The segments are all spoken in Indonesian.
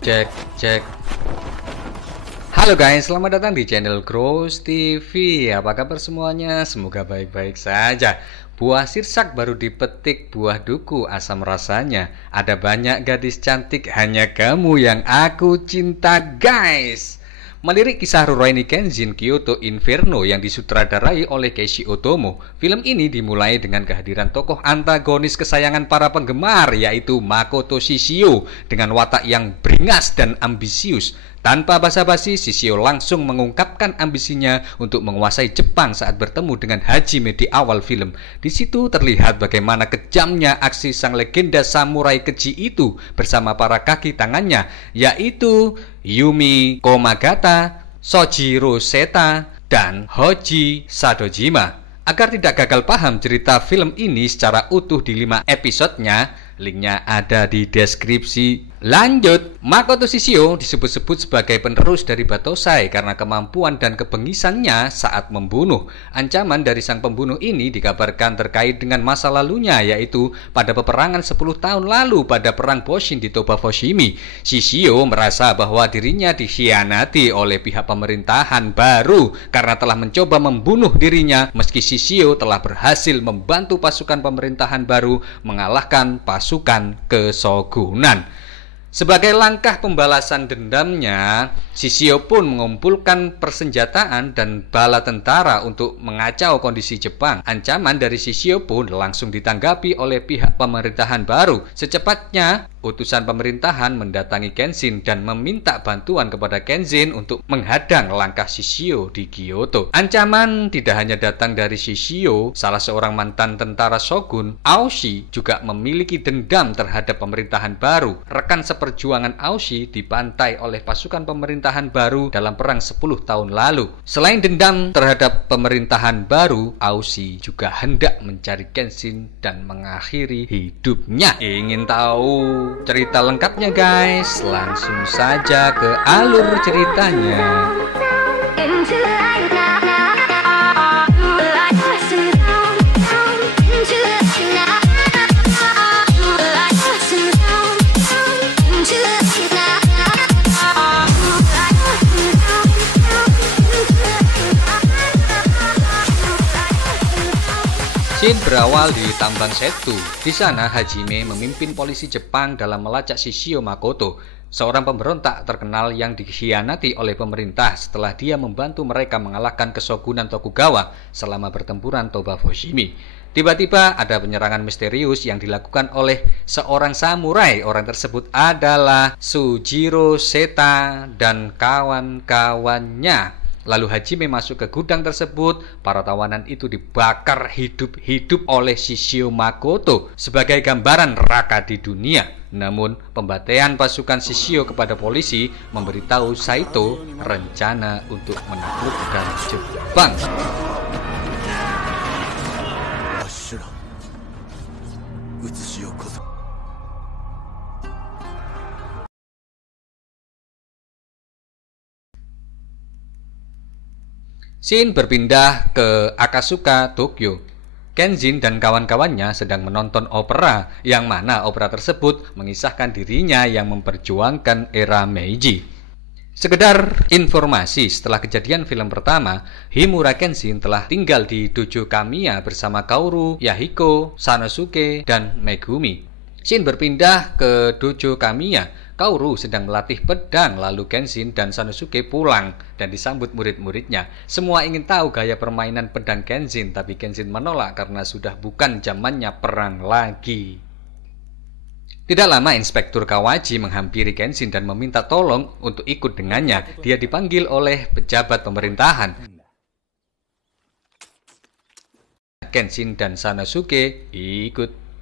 Cek, cek. Halo guys, selamat datang di channel Grows TV. Apa kabar semuanya? Semoga baik-baik saja. Buah sirsak baru dipetik, buah duku asam rasanya. Ada banyak gadis cantik, hanya kamu yang aku cinta guys. Melirik kisah Rurouni Kenshin Kyoto Inferno yang disutradarai oleh Keiichi Otomo, film ini dimulai dengan kehadiran tokoh antagonis kesayangan para penggemar, yaitu Makoto Shishio dengan watak yang beringas dan ambisius. Tanpa basa-basi, Shishio langsung mengungkapkan ambisinya untuk menguasai Jepang saat bertemu dengan Hajime di awal film. Di situ terlihat bagaimana kejamnya aksi sang legenda samurai keji itu bersama para kaki tangannya, yaitu Yumi Komagata, Sojiro Seta, dan Hoji Sadojima. Agar tidak gagal paham cerita film ini secara utuh di 5 episodenya, linknya ada di deskripsi. Lanjut, Makoto Shishio disebut-sebut sebagai penerus dari Batosai karena kemampuan dan kebengisannya saat membunuh. Ancaman dari sang pembunuh ini dikabarkan terkait dengan masa lalunya, yaitu pada peperangan 10 tahun lalu pada perang Boshin di Toba Fushimi. Shishio merasa bahwa dirinya dikhianati oleh pihak pemerintahan baru karena telah mencoba membunuh dirinya, meski Shishio telah berhasil membantu pasukan pemerintahan baru mengalahkan pasukan kesogunan. Sebagai langkah pembalasan dendamnya, Shishio pun mengumpulkan persenjataan dan bala tentara untuk mengacau kondisi Jepang. Ancaman dari Shishio pun langsung ditanggapi oleh pihak pemerintahan baru. Secepatnya, utusan pemerintahan mendatangi Kenshin dan meminta bantuan kepada Kenshin untuk menghadang langkah Shishio di Kyoto. Ancaman tidak hanya datang dari Shishio, salah seorang mantan tentara shogun, Aoshi, juga memiliki dendam terhadap pemerintahan baru. Rekan seperjuangan Aoshi dibantai oleh pasukan pemerintahan baru dalam perang 10 tahun lalu. Selain dendam terhadap pemerintahan baru, Aoshi juga hendak mencari Kenshin dan mengakhiri hidupnya. Ingin tahu cerita lengkapnya guys? Langsung saja ke alur ceritanya. Scene berawal di tambang Setu. Di sana Hajime memimpin polisi Jepang dalam melacak Shishio Makoto, seorang pemberontak terkenal yang dikhianati oleh pemerintah setelah dia membantu mereka mengalahkan kesogunan Tokugawa selama pertempuran Toba Fushimi. Tiba-tiba ada penyerangan misterius yang dilakukan oleh seorang samurai. Orang tersebut adalah Sojiro Seta dan kawan-kawannya. Lalu Hajime masuk ke gudang tersebut. Para tawanan itu dibakar hidup-hidup oleh Shishio Makoto sebagai gambaran neraka di dunia. Namun, pembantaian pasukan Shishio kepada polisi memberitahu Saito rencana untuk menaklukkan Jepang. Scene berpindah ke Akasuka, Tokyo. Kenshin dan kawan-kawannya sedang menonton opera, yang mana opera tersebut mengisahkan dirinya yang memperjuangkan era Meiji. Sekedar informasi, setelah kejadian film pertama, Himura Kenshin telah tinggal di Dojo Kamiya bersama Kaoru, Yahiko, Sanosuke, dan Megumi. Scene berpindah ke Dojo Kamiya. Kaoru sedang melatih pedang, lalu Kenshin dan Sanosuke pulang dan disambut murid-muridnya. Semua ingin tahu gaya permainan pedang Kenshin, tapi Kenshin menolak karena sudah bukan zamannya perang lagi. Tidak lama Inspektur Kawaji menghampiri Kenshin dan meminta tolong untuk ikut dengannya. Dia dipanggil oleh pejabat pemerintahan. Kenshin dan Sanosuke ikut.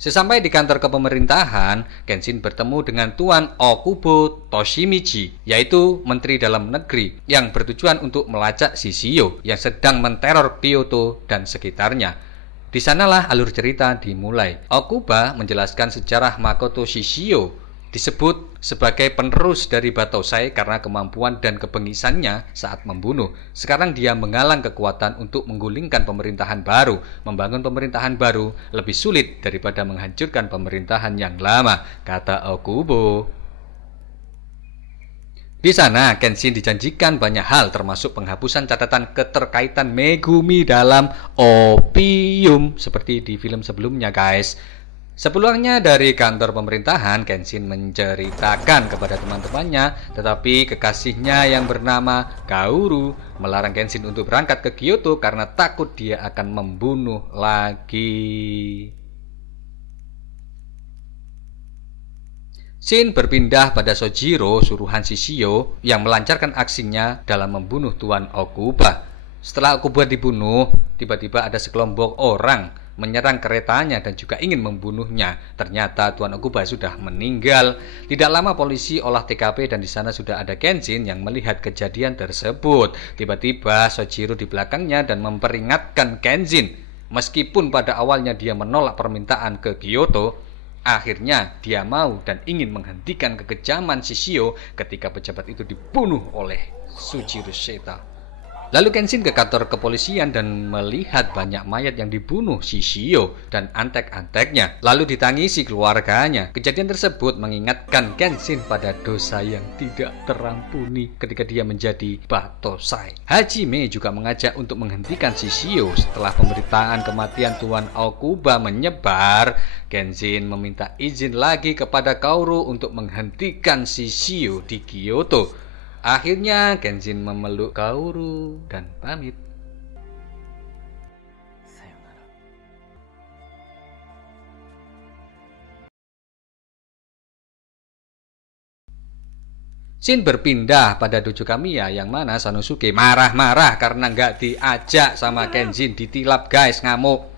Sesampai di kantor kepemerintahan, Kenshin bertemu dengan Tuan Okubo Toshimichi, yaitu Menteri Dalam Negeri, yang bertujuan untuk melacak Shishio yang sedang menteror Kyoto dan sekitarnya. Di sanalah alur cerita dimulai. Okuba menjelaskan sejarah Makoto Shishio. Disebut sebagai penerus dari Batosai karena kemampuan dan kebengisannya saat membunuh. Sekarang dia menggalang kekuatan untuk menggulingkan pemerintahan baru. Membangun pemerintahan baru lebih sulit daripada menghancurkan pemerintahan yang lama, kata Okubo. Di sana, Kenshin dijanjikan banyak hal termasuk penghapusan catatan keterkaitan Megumi dalam opium seperti di film sebelumnya, guys. Sepulangnya dari kantor pemerintahan, Kenshin menceritakan kepada teman-temannya, tetapi kekasihnya yang bernama Kaoru melarang Kenshin untuk berangkat ke Kyoto karena takut dia akan membunuh lagi. Shin berpindah pada Sojiro, suruhan Shishio, yang melancarkan aksinya dalam membunuh Tuan Okuba. Setelah Okuba dibunuh, tiba-tiba ada sekelompok orang menyerang keretanya dan juga ingin membunuhnya. Ternyata Tuan Okuba sudah meninggal. Tidak lama polisi olah TKP dan di sana sudah ada Kenshin yang melihat kejadian tersebut. Tiba-tiba Sojiro di belakangnya dan memperingatkan Kenshin. Meskipun pada awalnya dia menolak permintaan ke Kyoto, akhirnya dia mau dan ingin menghentikan kekejaman Shishio ketika pejabat itu dibunuh oleh Sujiro Sheta. Lalu Kenshin ke kantor kepolisian dan melihat banyak mayat yang dibunuh Shishio dan antek-anteknya. Lalu ditangisi keluarganya. Kejadian tersebut mengingatkan Kenshin pada dosa yang tidak terampuni ketika dia menjadi Batosai. Hajime juga mengajak untuk menghentikan Shishio. Setelah pemberitaan kematian Tuan Okuba menyebar, Kenshin meminta izin lagi kepada Kaoru untuk menghentikan Shishio di Kyoto. Akhirnya Kenshin memeluk Kaoru dan pamit. Shin berpindah pada Dojo Kamiya yang mana Sanosuke marah-marah karena nggak diajak sama Kenshin, ditilap guys, ngamuk.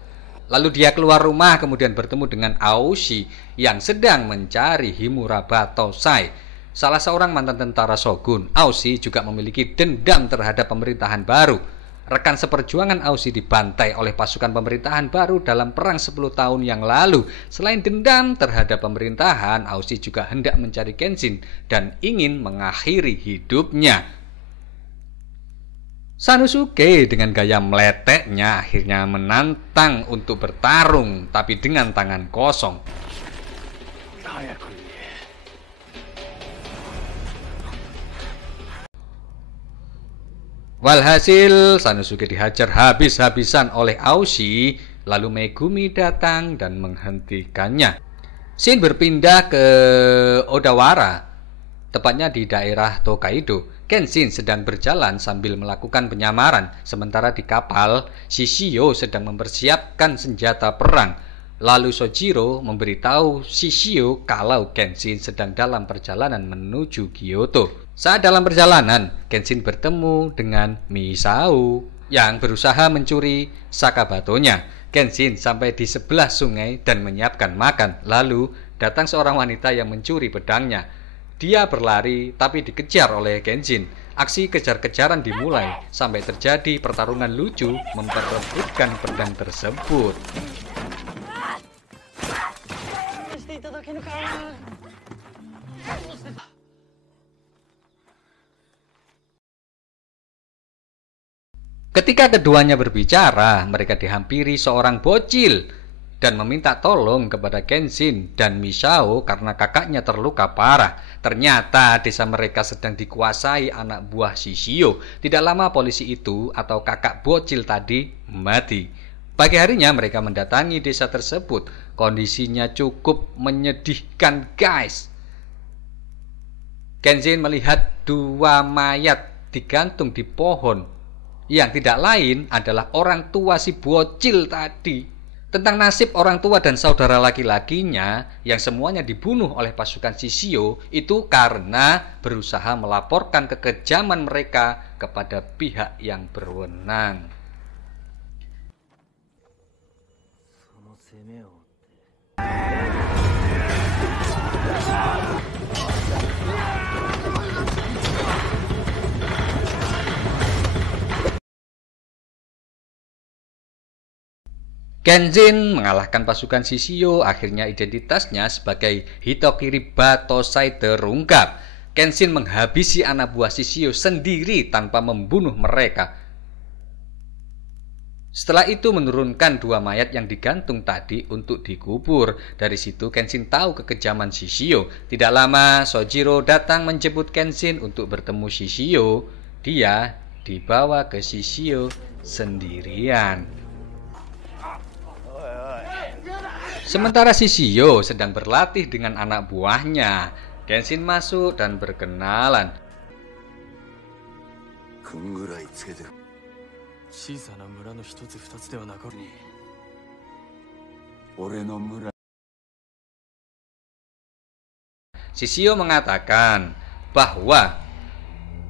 Lalu dia keluar rumah kemudian bertemu dengan Aoshi yang sedang mencari Himura Batosai. Salah seorang mantan tentara Shogun, Aoshi juga memiliki dendam terhadap pemerintahan baru. Rekan seperjuangan Aoshi dibantai oleh pasukan pemerintahan baru dalam perang 10 tahun yang lalu. Selain dendam terhadap pemerintahan, Aoshi juga hendak mencari Kenshin dan ingin mengakhiri hidupnya. Sanosuke dengan gaya meleteknya akhirnya menantang untuk bertarung, tapi dengan tangan kosong. Walhasil, Sanosuke dihajar habis-habisan oleh Aoshi, lalu Megumi datang dan menghentikannya. Shin berpindah ke Odawara, tepatnya di daerah Tokaido. Kenshin sedang berjalan sambil melakukan penyamaran, sementara di kapal, Shishio sedang mempersiapkan senjata perang. Lalu Sojiro memberitahu Shishio kalau Kenshin sedang dalam perjalanan menuju Kyoto. Saat dalam perjalanan, Kenshin bertemu dengan Misao yang berusaha mencuri Sakabatonya. Kenshin sampai di sebelah sungai dan menyiapkan makan. Lalu datang seorang wanita yang mencuri pedangnya. Dia berlari tapi dikejar oleh Kenshin. Aksi kejar-kejaran dimulai sampai terjadi pertarungan lucu memperebutkan pedang tersebut. Ketika keduanya berbicara, mereka dihampiri seorang bocil dan meminta tolong kepada Kenshin dan Misao karena kakaknya terluka parah. Ternyata desa mereka sedang dikuasai anak buah Shishio. Tidak lama polisi itu atau kakak bocil tadi mati. Pagi harinya mereka mendatangi desa tersebut. Kondisinya cukup menyedihkan, guys. Kenshin melihat dua mayat digantung di pohon, yang tidak lain adalah orang tua si bocil tadi. Tentang nasib orang tua dan saudara laki-lakinya yang semuanya dibunuh oleh pasukan Shishio itu karena berusaha melaporkan kekejaman mereka kepada pihak yang berwenang. Kenshin mengalahkan pasukan Shishio, akhirnya identitasnya sebagai Hitokiri Batosai terungkap. Kenshin menghabisi anak buah Shishio sendiri tanpa membunuh mereka. Setelah itu menurunkan 2 mayat yang digantung tadi untuk dikubur. Dari situ Kenshin tahu kekejaman Shishio. Tidak lama Sojiro datang menjemput Kenshin untuk bertemu Shishio. Dia dibawa ke Shishio sendirian. Sementara Shishio sedang berlatih dengan anak buahnya. Kenshin masuk dan berkenalan. Shishio mengatakan bahwa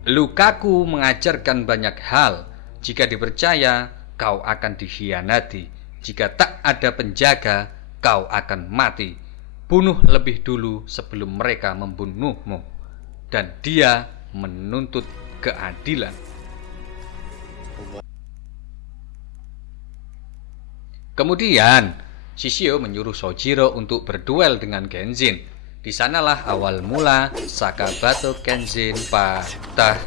Lukaku mengajarkan banyak hal. Jika dipercaya, kau akan dikhianati. Jika tak ada penjaga, kau akan mati. Bunuh lebih dulu sebelum mereka membunuhmu. Dan dia menuntut keadilan. Kemudian, Shishio menyuruh Sojiro untuk berduel dengan Kenshin. Di sanalah awal mula Sakabato Kenshin patah.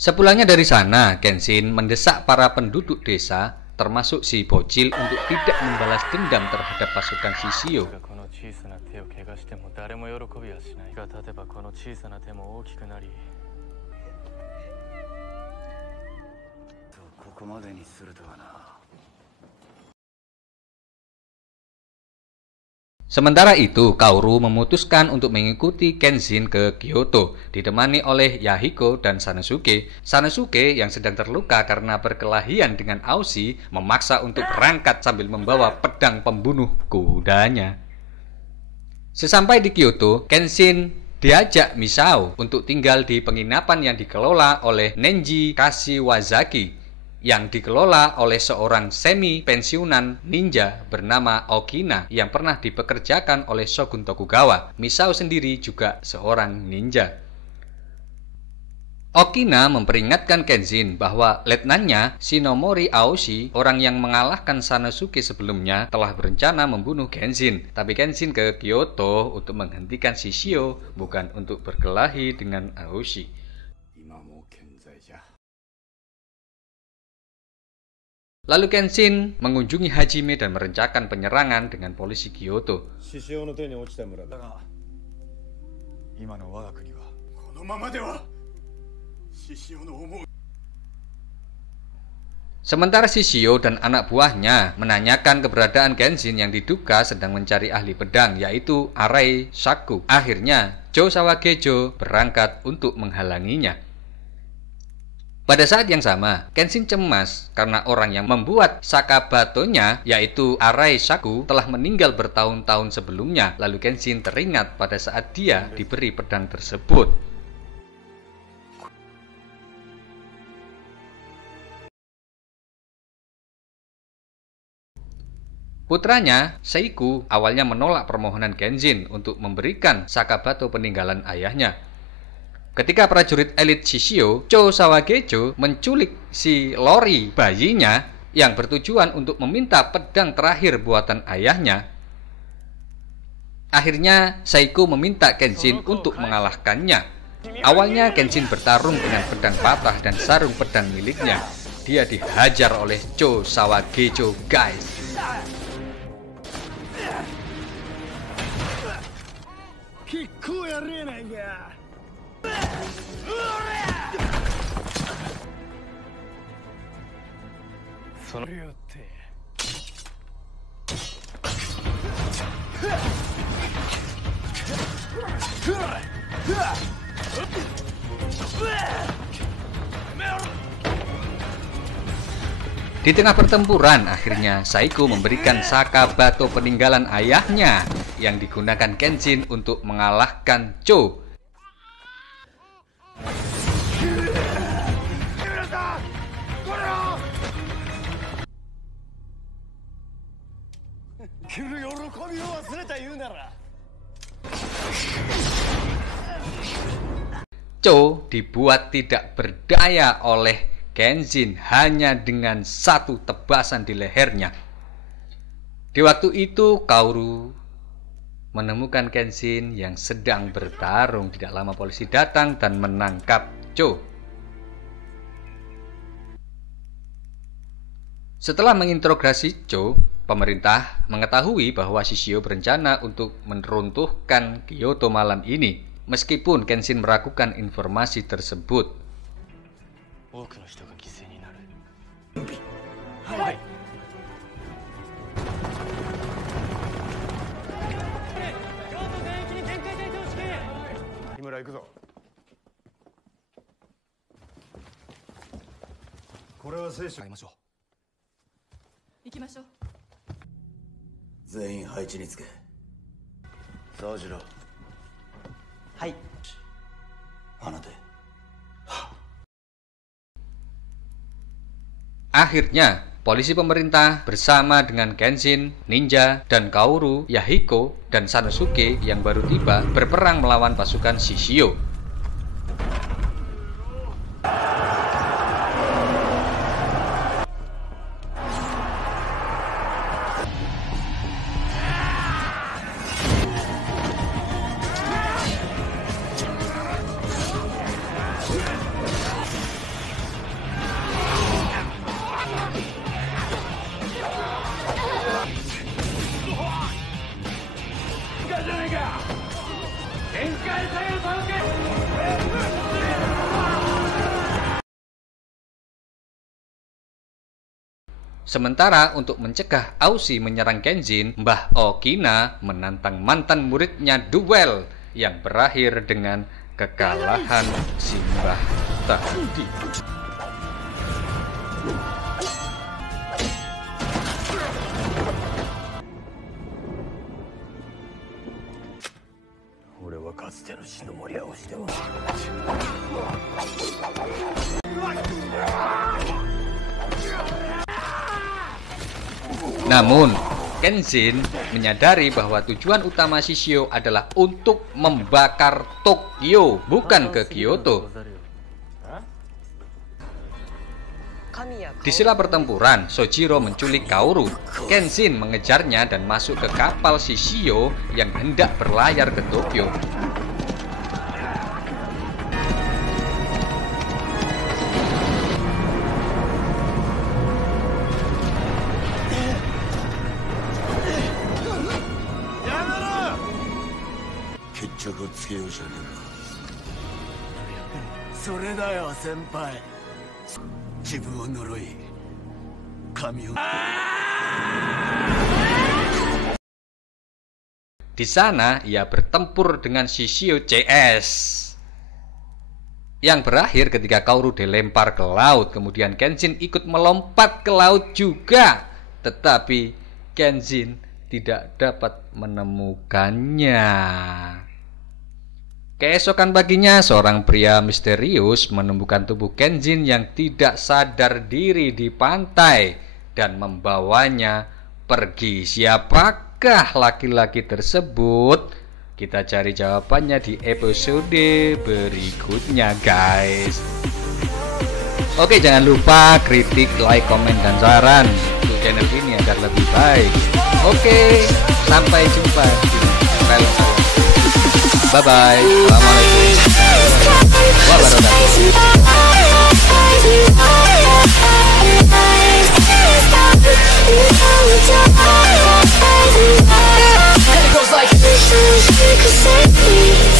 Sepulangnya dari sana, Kenshin mendesak para penduduk desa, termasuk si bocil, untuk tidak membalas dendam terhadap pasukan Shishio. Sementara itu, Kaoru memutuskan untuk mengikuti Kenshin ke Kyoto, ditemani oleh Yahiko dan Sanosuke. Sanosuke yang sedang terluka karena berkelahian dengan Aoshi memaksa untuk berangkat sambil membawa pedang pembunuh kudanya. Sesampai di Kyoto, Kenshin diajak Misao untuk tinggal di penginapan yang dikelola oleh Nenji Kashiwazaki, yang dikelola oleh seorang semi-pensiunan ninja bernama Okina yang pernah dipekerjakan oleh Shogun Tokugawa. Misao sendiri juga seorang ninja. Okina memperingatkan Kenshin bahwa letnannya Shinomori Aoshi, orang yang mengalahkan Sanosuke sebelumnya, telah berencana membunuh Kenshin. Tapi Kenshin ke Kyoto untuk menghentikan Shishio, bukan untuk berkelahi dengan Aoshi. Lalu Kenshin mengunjungi Hajime dan merencanakan penyerangan dengan polisi Kyoto. Sementara Shishio dan anak buahnya menanyakan keberadaan Kenshin yang diduga sedang mencari ahli pedang, yaitu Arai Shaku. Akhirnya Joe Sawagejo berangkat untuk menghalanginya. Pada saat yang sama, Kenshin cemas karena orang yang membuat Sakabatonya, yaitu Arai Shaku, telah meninggal bertahun-tahun sebelumnya. Lalu Kenshin teringat pada saat dia diberi pedang tersebut. Putranya, Seiku, awalnya menolak permohonan Kenshin untuk memberikan Sakabato peninggalan ayahnya. Ketika prajurit elit Shishio, Cho Sawagejo, menculik si Lori, bayinya, yang bertujuan untuk meminta pedang terakhir buatan ayahnya, akhirnya Seiku meminta Kenshin untuk mengalahkannya. Awalnya Kenshin bertarung dengan pedang patah dan sarung pedang miliknya. Dia dihajar oleh Cho Sawagejo, guys. Di tengah pertempuran, akhirnya Saiku memberikan Sakabato peninggalan ayahnya yang digunakan Kenshin untuk mengalahkan Cho. Cho dibuat tidak berdaya oleh Kenshin hanya dengan satu tebasan di lehernya. Di waktu itu Kaoru menemukan Kenshin yang sedang bertarung. Tidak lama polisi datang dan menangkap Cho. Setelah menginterogasi Cho, pemerintah mengetahui bahwa Shishio berencana untuk meruntuhkan Kyoto malam ini, meskipun Kenshin meragukan informasi tersebut. Akhirnya, polisi pemerintah bersama dengan Kenshin, Ninja, dan Kaoru, Yahiko, dan Sanosuke yang baru tiba berperang melawan pasukan Shishio. Sementara untuk mencegah Aushi menyerang Kenshin, Mbah Okina menantang mantan muridnya duel yang berakhir dengan kekalahan si Mbah tadi. Namun, Kenshin menyadari bahwa tujuan utama Shishio adalah untuk membakar Tokyo, bukan ke Kyoto. Di sela pertempuran, Sojiro menculik Kaoru. Kenshin mengejarnya dan masuk ke kapal Shishio yang hendak berlayar ke Tokyo. Di sana ia bertempur dengan Shishio CS yang berakhir ketika Kaoru dilempar ke laut. Kemudian Kenshin ikut melompat ke laut juga, tetapi Kenshin tidak dapat menemukannya. Keesokan paginya, seorang pria misterius menemukan tubuh Kenshin yang tidak sadar diri di pantai dan membawanya pergi. Siapakah laki-laki tersebut? Kita cari jawabannya di episode berikutnya, guys. Oke, jangan lupa kritik, like, komen, dan saran untuk channel ini agar lebih baik. Oke, sampai jumpa di channel saya. Bye-bye. Assalamualaikum warahmatullahi wabarakatuh.